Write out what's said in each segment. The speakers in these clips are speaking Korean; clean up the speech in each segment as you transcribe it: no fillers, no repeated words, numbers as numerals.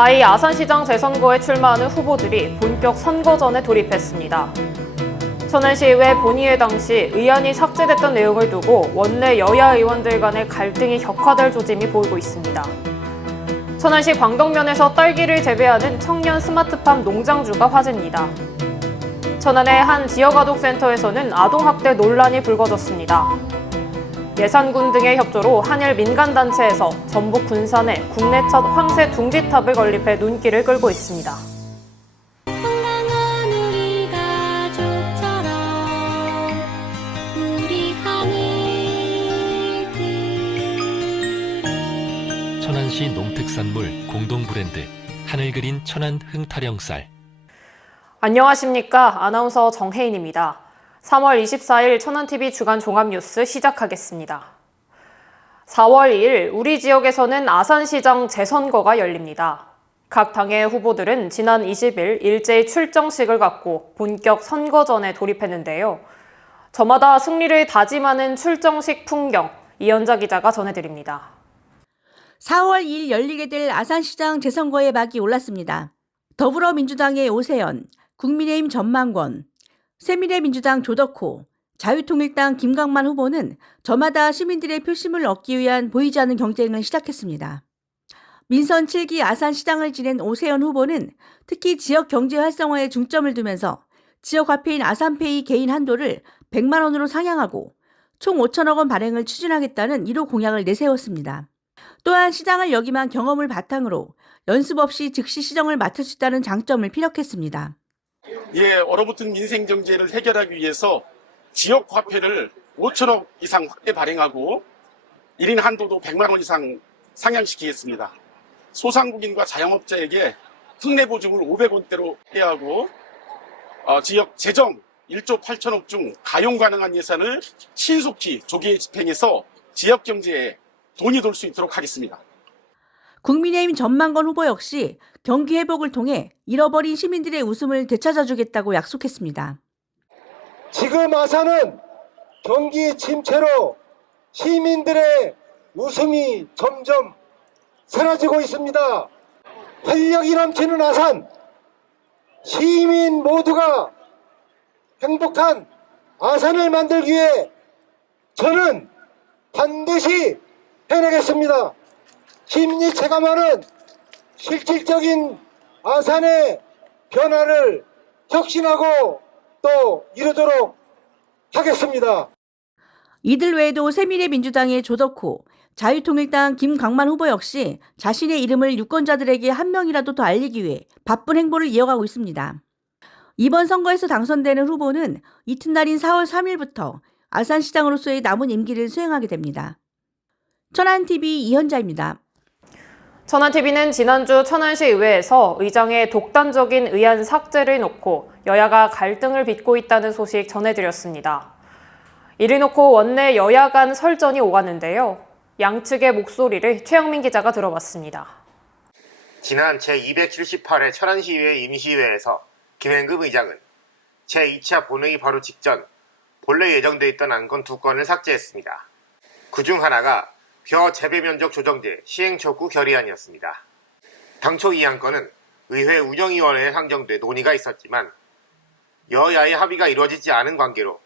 제4위 아산시장 재선거에 출마하는 후보들이 본격 선거전에 돌입했습니다. 천안시의회 본의회 당시 의안이 삭제됐던 내용을 두고 원내 여야 의원들 간의 갈등이 격화될 조짐이 보이고 있습니다. 천안시 광덕면에서 딸기를 재배하는 청년 스마트팜 농장주가 화제입니다. 천안의 한 지역아동센터에서는 아동학대 논란이 불거졌습니다. 예산군 등의 협조로 한일 민간단체에서 전북 군산에 국내 첫 황새 둥지탑을 건립해 눈길을 끌고 있습니다. 천안시 농특산물 공동 브랜드 하늘그린 천안 흥타령쌀. 안녕하십니까. 아나운서 정혜인입니다. 3월 24일 천안TV 주간 종합뉴스 시작하겠습니다. 4월 2일 우리 지역에서는 아산시장 재선거가 열립니다. 각 당의 후보들은 지난 20일 일제히 출정식을 갖고 본격 선거전에 돌입했는데요. 저마다 승리를 다짐하는 출정식 풍경, 이현자 기자가 전해드립니다. 4월 2일 열리게 될 아산시장 재선거에 막이 올랐습니다. 더불어민주당의 오세연, 국민의힘 전만권, 새미래민주당 조덕호, 자유통일당 김강만 후보는 저마다 시민들의 표심을 얻기 위한 보이지 않는 경쟁을 시작했습니다. 민선 7기 아산시장을 지낸 오세연 후보는 특히 지역 경제 활성화에 중점을 두면서 지역화폐인 아산페이 개인 한도를 100만 원으로 상향하고 총 5천억 원 발행을 추진하겠다는 1호 공약을 내세웠습니다. 또한 시장을 역임한 경험을 바탕으로 연습 없이 즉시 시정을 맡을 수 있다는 장점을 피력했습니다. 얼어붙은 민생 경제를 해결하기 위해서 지역 화폐를 5천억 이상 확대 발행하고 1인 한도도 100만 원 이상 상향시키겠습니다. 소상공인과 자영업자에게 특례 보증을 500원대로 해야 하고 지역 재정 1조 8천억 중 가용 가능한 예산을 신속히 조기에 집행해서 지역 경제에 돈이 돌 수 있도록 하겠습니다. 국민의힘 전만권 후보 역시 경기 회복을 통해 잃어버린 시민들의 웃음을 되찾아주겠다고 약속했습니다. 지금 아산은 경기 침체로 시민들의 웃음이 점점 사라지고 있습니다. 활력이 넘치는 아산, 시민 모두가 행복한 아산을 만들기 위해 저는 반드시 해내겠습니다. 심리 체감하는 실질적인 아산의 변화를 혁신하고 또 이루도록 하겠습니다. 이들 외에도 새미래민주당의 조덕호, 자유통일당 김강만 후보 역시 자신의 이름을 유권자들에게 한 명이라도 더 알리기 위해 바쁜 행보를 이어가고 있습니다. 이번 선거에서 당선되는 후보는 이튿날인 4월 3일부터 아산시장으로서의 남은 임기를 수행하게 됩니다. 천안TV 이현자입니다. 천안TV는 지난주 천안시 의회에서 의장의 독단적인 의안 삭제를 놓고 여야가 갈등을 빚고 있다는 소식 전해드렸습니다. 이를 놓고 원내 여야 간 설전이 오갔는데요. 양측의 목소리를 최영민 기자가 들어봤습니다. 지난 제278회 천안시의회 임시회에서 김행금 의장은 제2차 본회의 바로 직전 본래 예정돼 있던 안건 2건을 삭제했습니다. 그중 하나가 벼 재배 면적 조정제 시행 촉구 결의안이었습니다. 당초 이 안건은 의회 운영위원회에 상정돼 논의가 있었지만 여야의 합의가 이루어지지 않은 관계로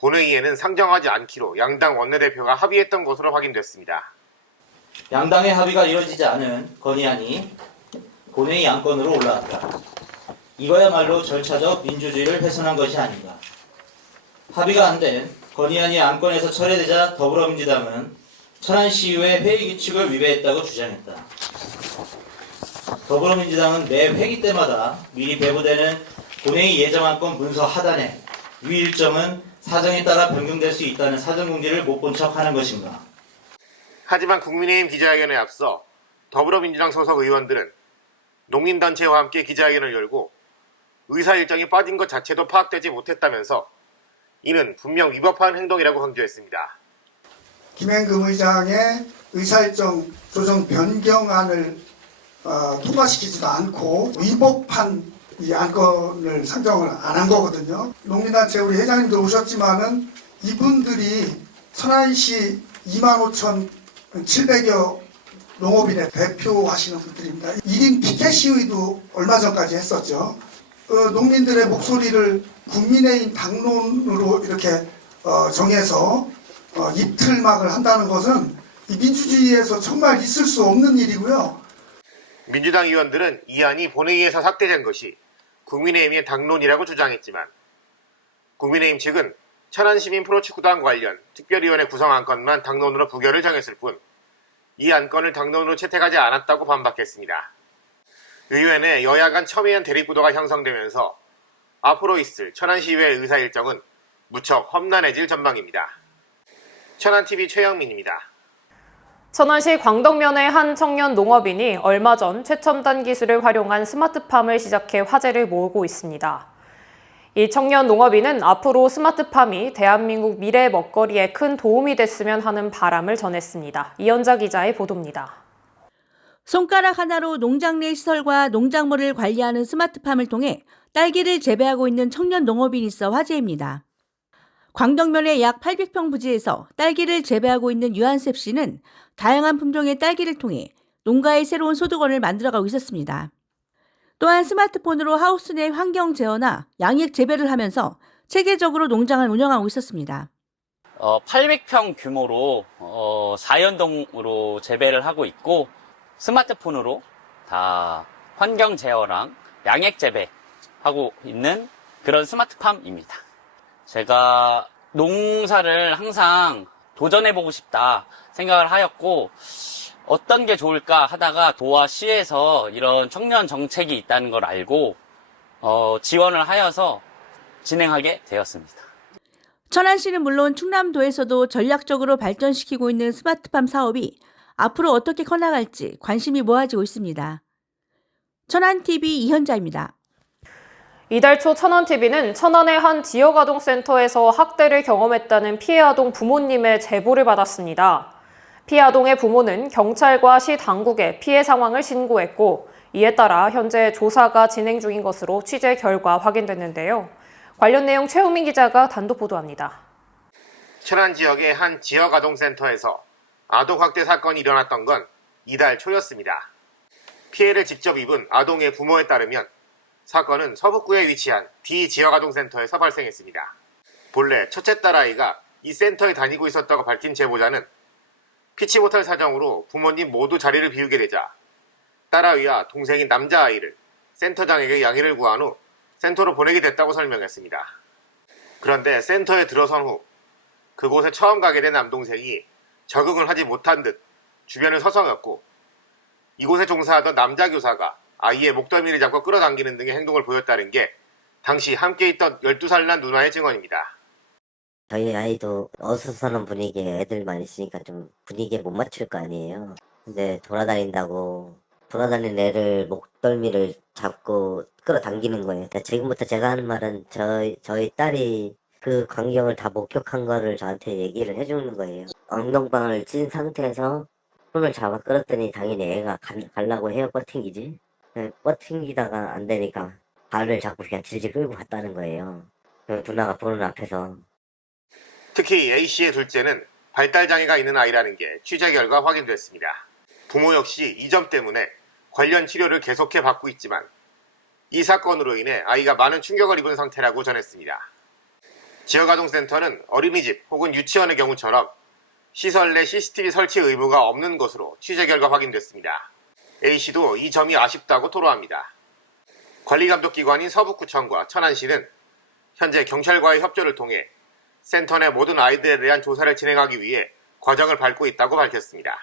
본회의에는 상정하지 않기로 양당 원내대표가 합의했던 것으로 확인됐습니다. 양당의 합의가 이루어지지 않은 건의안이 본회의 안건으로 올라왔다. 이거야말로 절차적 민주주의를 훼손한 것이 아닌가. 합의가 안 된 건의안이 안건에서 철회되자 더불어민주당은 천안시의회 회의 규칙을 위배했다고 주장했다. 더불어민주당은 매 회기 때마다 미리 배부되는 본회의 예정안건 문서 하단에 위 일정은 사정에 따라 변경될 수 있다는 사정 공지를 못 본 척하는 것인가. 하지만 국민의힘 기자회견에 앞서 더불어민주당 소속 의원들은 농민단체와 함께 기자회견을 열고 의사 일정이 빠진 것 자체도 파악되지 못했다면서 이는 분명 위법한 행동이라고 강조했습니다. 김행금 의장의 의사일정 조정 변경안을 통과시키지도 않고 위법한 이 안건을 상정을 안 한 거거든요. 농민단체 우리 회장님도 오셨지만은 이분들이 천안시 25,700여 농업인의 대표하시는 분들입니다. 1인 피켓 시위도 얼마 전까지 했었죠. 농민들의 목소리를 국민의힘 당론으로 이렇게 정해서 입틀막을 한다는 것은 이 민주주의에서 정말 있을 수 없는 일이고요. 민주당 의원들은 이 안이 본회의에서 삭제된 것이 국민의힘의 당론이라고 주장했지만 국민의힘 측은 천안시민 프로축구단 관련 특별위원회 구성 안건만 당론으로 부결을 정했을 뿐 이 안건을 당론으로 채택하지 않았다고 반박했습니다. 의회 내 여야 간 첨예한 대립구도가 형성되면서 앞으로 있을 천안시의회 의사 일정은 무척 험난해질 전망입니다. 천안TV 최영민입니다. 천안시 광덕면의 한 청년 농업인이 얼마 전 최첨단 기술을 활용한 스마트팜을 시작해 화제를 모으고 있습니다. 이 청년 농업인은 앞으로 스마트팜이 대한민국 미래 먹거리에 큰 도움이 됐으면 하는 바람을 전했습니다. 이현자 기자의 보도입니다. 손가락 하나로 농장 내 시설과 농작물을 관리하는 스마트팜을 통해 딸기를 재배하고 있는 청년 농업인이 있어 화제입니다. 광덕면의 약 800평 부지에서 딸기를 재배하고 있는 유한셉 씨는 다양한 품종의 딸기를 통해 농가의 새로운 소득원을 만들어가고 있었습니다. 또한 스마트폰으로 하우스 내 환경 제어나 양액 재배를 하면서 체계적으로 농장을 운영하고 있었습니다. 800평 규모로 4연동으로 재배를 하고 있고 스마트폰으로 다 환경 제어랑 양액 재배하고 있는 그런 스마트팜입니다. 제가 농사를 항상 도전해보고 싶다 생각을 하였고 어떤 게 좋을까 하다가 도와 시에서 이런 청년 정책이 있다는 걸 알고 지원을 하여서 진행하게 되었습니다. 천안시는 물론 충남도에서도 전략적으로 발전시키고 있는 스마트팜 사업이 앞으로 어떻게 커나갈지 관심이 모아지고 있습니다. 천안TV 이현자입니다. 이달 초 천안TV는 천안의 한 지역아동센터에서 학대를 경험했다는 피해 아동 부모님의 제보를 받았습니다. 피해 아동의 부모는 경찰과 시 당국에 피해 상황을 신고했고 이에 따라 현재 조사가 진행 중인 것으로 취재 결과 확인됐는데요. 관련 내용 최우민 기자가 단독 보도합니다. 천안 지역의 한 지역아동센터에서 아동학대 사건이 일어났던 건 이달 초였습니다. 피해를 직접 입은 아동의 부모에 따르면 사건은 서북구에 위치한 D 지역아동센터에서 발생했습니다. 본래 첫째 딸아이가 이 센터에 다니고 있었다고 밝힌 제보자는 피치 못할 사정으로 부모님 모두 자리를 비우게 되자 딸아이와 동생인 남자아이를 센터장에게 양해를 구한 후 센터로 보내게 됐다고 설명했습니다. 그런데 센터에 들어선 후 그곳에 처음 가게 된 남동생이 적응을 하지 못한 듯 주변을 서성였고 이곳에 종사하던 남자 교사가 아이의 목덜미를 잡고 끌어당기는 등의 행동을 보였다는 게 당시 함께 있던 12살 난 누나의 증언입니다. 저희 아이도 어수선한 분위기에 애들만 있으니까 좀 분위기에 못 맞출 거 아니에요. 근데 돌아다니는 애를 목덜미를 잡고 끌어당기는 거예요. 그러니까 지금부터 제가 하는 말은 저희 딸이 그 광경을 다 목격한 거를 저한테 얘기를 해주는 거예요. 엉덩방을 찐 상태에서 손을 잡아 끌었더니 당연히 애가 가려고 해요. 뻗팅기지. 뻗팅기다가 안 되니까 발을 잡고 그냥 질질 끌고 갔다는 거예요. 누나가 보는 앞에서. 특히 A씨의 둘째는 발달장애가 있는 아이라는 게 취재 결과 확인됐습니다. 부모 역시 이 점 때문에 관련 치료를 계속해 받고 있지만 이 사건으로 인해 아이가 많은 충격을 입은 상태라고 전했습니다. 지역아동센터는 어린이집 혹은 유치원의 경우처럼 시설 내 CCTV 설치 의무가 없는 것으로 취재 결과 확인됐습니다. A씨도 이 점이 아쉽다고 토로합니다. 관리감독기관인 서북구청과 천안시는 현재 경찰과의 협조를 통해 센터 내 모든 아이들에 대한 조사를 진행하기 위해 과정을 밟고 있다고 밝혔습니다.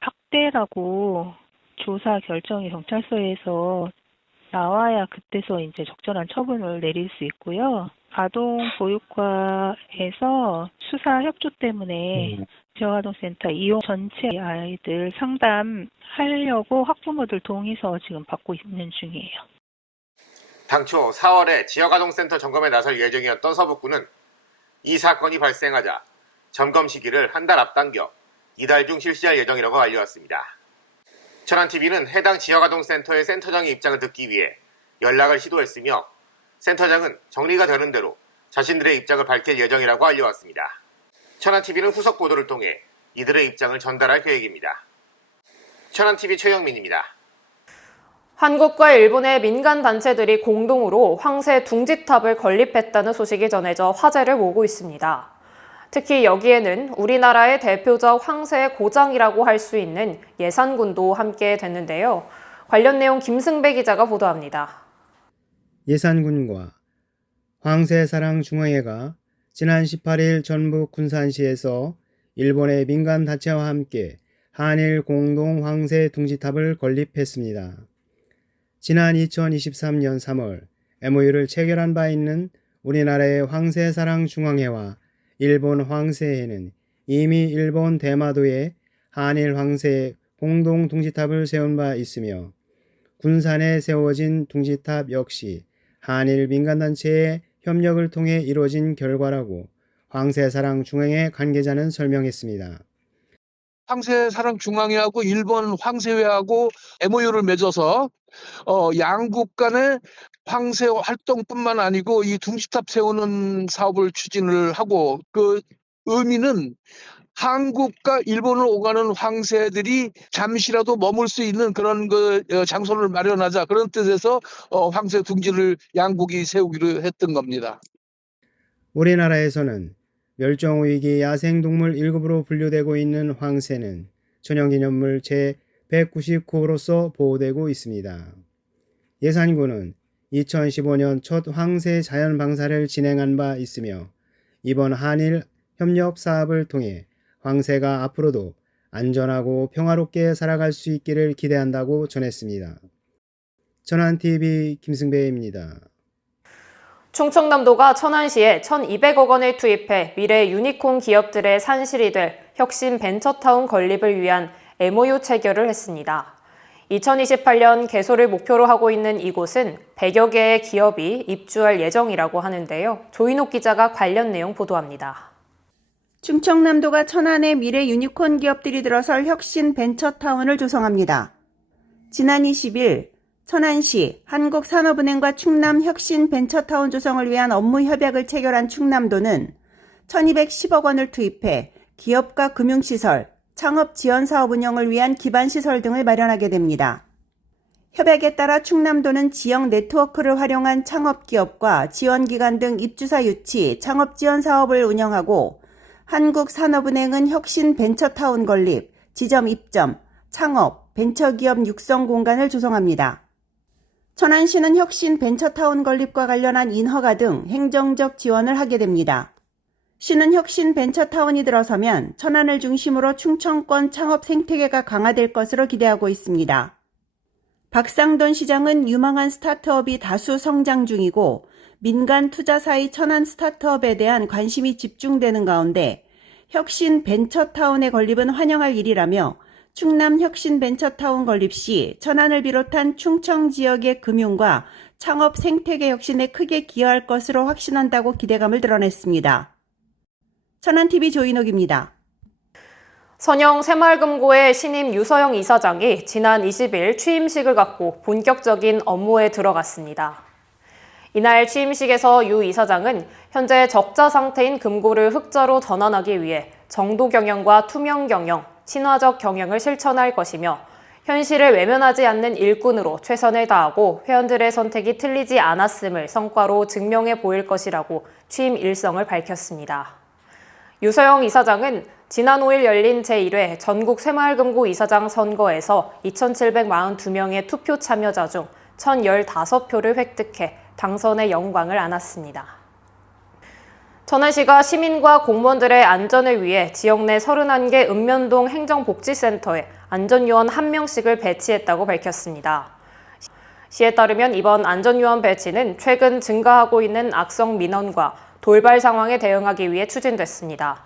학대라고 조사 결정이 경찰서에서 나와야 그때서 이제 적절한 처분을 내릴 수 있고요. 아동보육과에서 수사 협조 때문에 지역아동센터 이용 전체 아이들 상담하려고 학부모들 동의서 지금 받고 있는 중이에요. 당초 4월에 지역아동센터 점검에 나설 예정이었던 서북구는 이 사건이 발생하자 점검 시기를 한 달 앞당겨 이달 중 실시할 예정이라고 알려왔습니다. 천안TV는 해당 지역아동센터의 센터장의 입장을 듣기 위해 연락을 시도했으며 센터장은 정리가 되는 대로 자신들의 입장을 밝힐 예정이라고 알려왔습니다. 천안TV는 후속 보도를 통해 이들의 입장을 전달할 계획입니다. 천안TV 최영민입니다. 한국과 일본의 민간 단체들이 공동으로 황새 둥지탑을 건립했다는 소식이 전해져 화제를 모으고 있습니다. 특히 여기에는 우리나라의 대표적 황새의 고장이라고 할 수 있는 예산군도 함께 됐는데요. 관련 내용 김승배 기자가 보도합니다. 예산군과 황새사랑중앙회가 지난 18일 전북 군산시에서 일본의 민간 단체와 함께 한일 공동 황새 둥지탑을 건립했습니다. 지난 2023년 3월 MOU를 체결한 바 있는 우리나라의 황새사랑중앙회와 일본 황새회는 이미 일본 대마도에 한일 황새 공동 둥지탑을 세운 바 있으며 군산에 세워진 둥지탑 역시 한일 민간단체의 협력을 통해 이루어진 결과라고 황새사랑중앙회 관계자는 설명했습니다. 황새사랑중앙회하고 일본 황새회하고 MOU를 맺어서 양국 간의 황새 활동뿐만 아니고 이 둥지탑 세우는 사업을 추진을 하고, 그 의미는 한국과 일본을 오가는 황새들이 잠시라도 머물 수 있는 그런 장소를 마련하자, 그런 뜻에서 황새 둥지를 양국이 세우기로 했던 겁니다. 우리나라에서는 멸종위기 야생동물 1급으로 분류되고 있는 황새는 천연기념물 제199호로서 보호되고 있습니다. 예산군은 2015년 첫 황새 자연방사를 진행한 바 있으며 이번 한일 협력 사업을 통해 황새가 앞으로도 안전하고 평화롭게 살아갈 수 있기를 기대한다고 전했습니다. 천안TV 김승배입니다. 충청남도가 천안시에 1,200억 원을 투입해 미래 유니콘 기업들의 산실이 될 혁신 벤처타운 건립을 위한 MOU 체결을 했습니다. 2028년 개소를 목표로 하고 있는 이곳은 100여 개의 기업이 입주할 예정이라고 하는데요. 조인옥 기자가 관련 내용 보도합니다. 충청남도가 천안에 미래 유니콘 기업들이 들어설 혁신 벤처타운을 조성합니다. 지난 20일 천안시, 한국산업은행과 충남 혁신 벤처타운 조성을 위한 업무 협약을 체결한 충남도는 1,210억 원을 투입해 기업과 금융시설, 창업 지원 사업 운영을 위한 기반시설 등을 마련하게 됩니다. 협약에 따라 충남도는 지역 네트워크를 활용한 창업기업과 지원기관 등 입주사 유치, 창업 지원 사업을 운영하고 한국산업은행은 혁신 벤처타운 건립, 지점 입점, 창업, 벤처기업 육성 공간을 조성합니다. 천안시는 혁신 벤처타운 건립과 관련한 인허가 등 행정적 지원을 하게 됩니다. 시는 혁신 벤처타운이 들어서면 천안을 중심으로 충청권 창업 생태계가 강화될 것으로 기대하고 있습니다. 박상돈 시장은 유망한 스타트업이 다수 성장 중이고 민간 투자사의 천안 스타트업에 대한 관심이 집중되는 가운데 혁신 벤처타운의 건립은 환영할 일이라며 충남 혁신 벤처타운 건립 시 천안을 비롯한 충청 지역의 금융과 창업 생태계 혁신에 크게 기여할 것으로 확신한다고 기대감을 드러냈습니다. 천안TV 조인옥입니다. 선영 새마을금고의 신임 유서영 이사장이 지난 20일 취임식을 갖고 본격적인 업무에 들어갔습니다. 이날 취임식에서 유 이사장은 현재 적자 상태인 금고를 흑자로 전환하기 위해 정도 경영과 투명 경영, 친화적 경영을 실천할 것이며 현실을 외면하지 않는 일꾼으로 최선을 다하고 회원들의 선택이 틀리지 않았음을 성과로 증명해 보일 것이라고 취임 일성을 밝혔습니다. 유서영 이사장은 지난 5일 열린 제1회 전국 새마을금고 이사장 선거에서 2,742명의 투표 참여자 중 1,015표를 획득해 당선의 영광을 안았습니다. 천안시가 시민과 공무원들의 안전을 위해 지역 내 31개 읍면동 행정복지센터에 안전요원 1명씩을 배치했다고 밝혔습니다. 시에 따르면 이번 안전요원 배치는 최근 증가하고 있는 악성 민원과 돌발 상황에 대응하기 위해 추진됐습니다.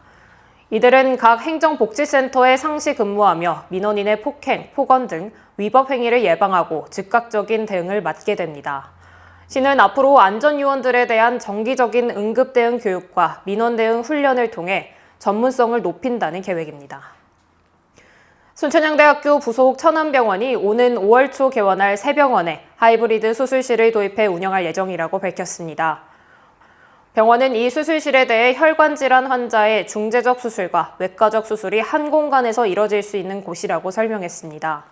이들은 각 행정복지센터에 상시 근무하며 민원인의 폭행, 폭언 등 위법 행위를 예방하고 즉각적인 대응을 맡게 됩니다. 시는 앞으로 안전요원들에 대한 정기적인 응급대응 교육과 민원 대응 훈련을 통해 전문성을 높인다는 계획입니다. 순천향대학교 부속 천안병원이 오는 5월 초 개원할 새 병원에 하이브리드 수술실을 도입해 운영할 예정이라고 밝혔습니다. 병원은 이 수술실에 대해 혈관 질환 환자의 중재적 수술과 외과적 수술이 한 공간에서 이뤄질 수 있는 곳이라고 설명했습니다.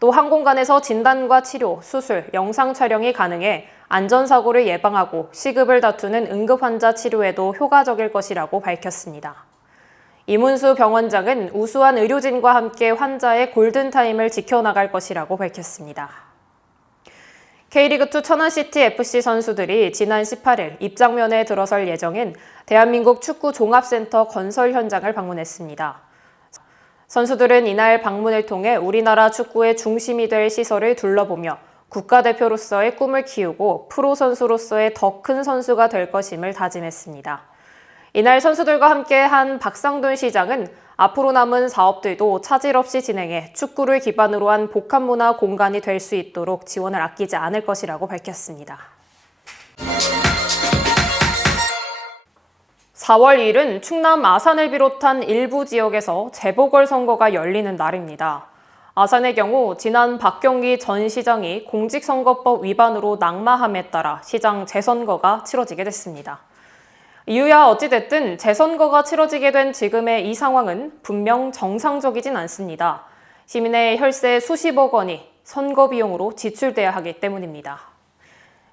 또 항공관에서 진단과 치료, 수술, 영상 촬영이 가능해 안전사고를 예방하고 시급을 다투는 응급환자 치료에도 효과적일 것이라고 밝혔습니다. 이문수 병원장은 우수한 의료진과 함께 환자의 골든타임을 지켜나갈 것이라고 밝혔습니다. K리그2 천안시티 FC 선수들이 지난 18일 입장면에 들어설 예정인 대한민국 축구 종합센터 건설 현장을 방문했습니다. 선수들은 이날 방문을 통해 우리나라 축구의 중심이 될 시설을 둘러보며 국가대표로서의 꿈을 키우고 프로 선수로서의 더 큰 선수가 될 것임을 다짐했습니다. 이날 선수들과 함께한 박상돈 시장은 앞으로 남은 사업들도 차질 없이 진행해 축구를 기반으로 한 복합문화 공간이 될 수 있도록 지원을 아끼지 않을 것이라고 밝혔습니다. 4월 2일은 충남 아산을 비롯한 일부 지역에서 재보궐선거가 열리는 날입니다. 아산의 경우 지난 박경기 전 시장이 공직선거법 위반으로 낙마함에 따라 시장 재선거가 치러지게 됐습니다. 이유야 어찌됐든 재선거가 치러지게 된 지금의 이 상황은 분명 정상적이진 않습니다. 시민의 혈세 수십억 원이 선거 비용으로 지출돼야 하기 때문입니다.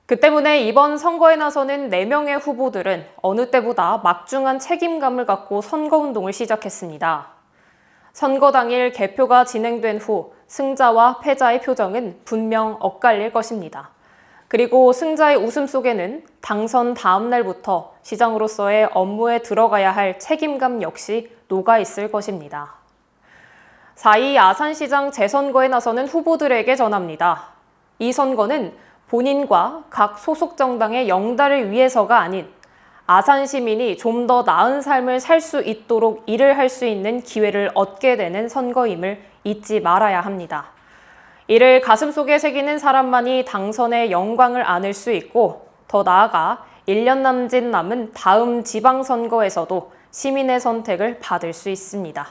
그 때문에 이번 선거에 나서는 4명의 후보들은 어느 때보다 막중한 책임감을 갖고 선거운동을 시작했습니다. 선거 당일 개표가 진행된 후 승자와 패자의 표정은 분명 엇갈릴 것입니다. 그리고 승자의 웃음 속에는 당선 다음 날부터 시장으로서의 업무에 들어가야 할 책임감 역시 녹아있을 것입니다. 4.2 아산시장 재선거에 나서는 후보들에게 전합니다. 이 선거는 본인과 각 소속 정당의 영달을 위해서가 아닌 아산 시민이 좀 더 나은 삶을 살 수 있도록 일을 할 수 있는 기회를 얻게 되는 선거임을 잊지 말아야 합니다. 이를 가슴속에 새기는 사람만이 당선의 영광을 안을 수 있고 더 나아가 1년 남은 다음 지방선거에서도 시민의 선택을 받을 수 있습니다.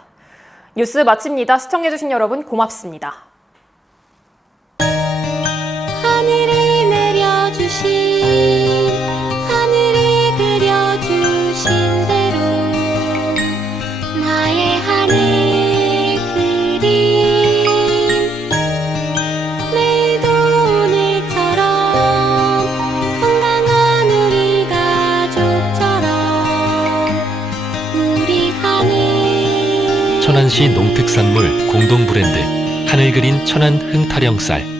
뉴스 마칩니다. 시청해주신 여러분 고맙습니다. 하늘이 내려주신 하늘이 그려주신 대로 나의 하늘 그림 내일도 오늘처럼 건강한 우리 가족처럼 우리 하늘 천안시 농특산물 공동 브랜드 하늘 그린 천안 흥타령쌀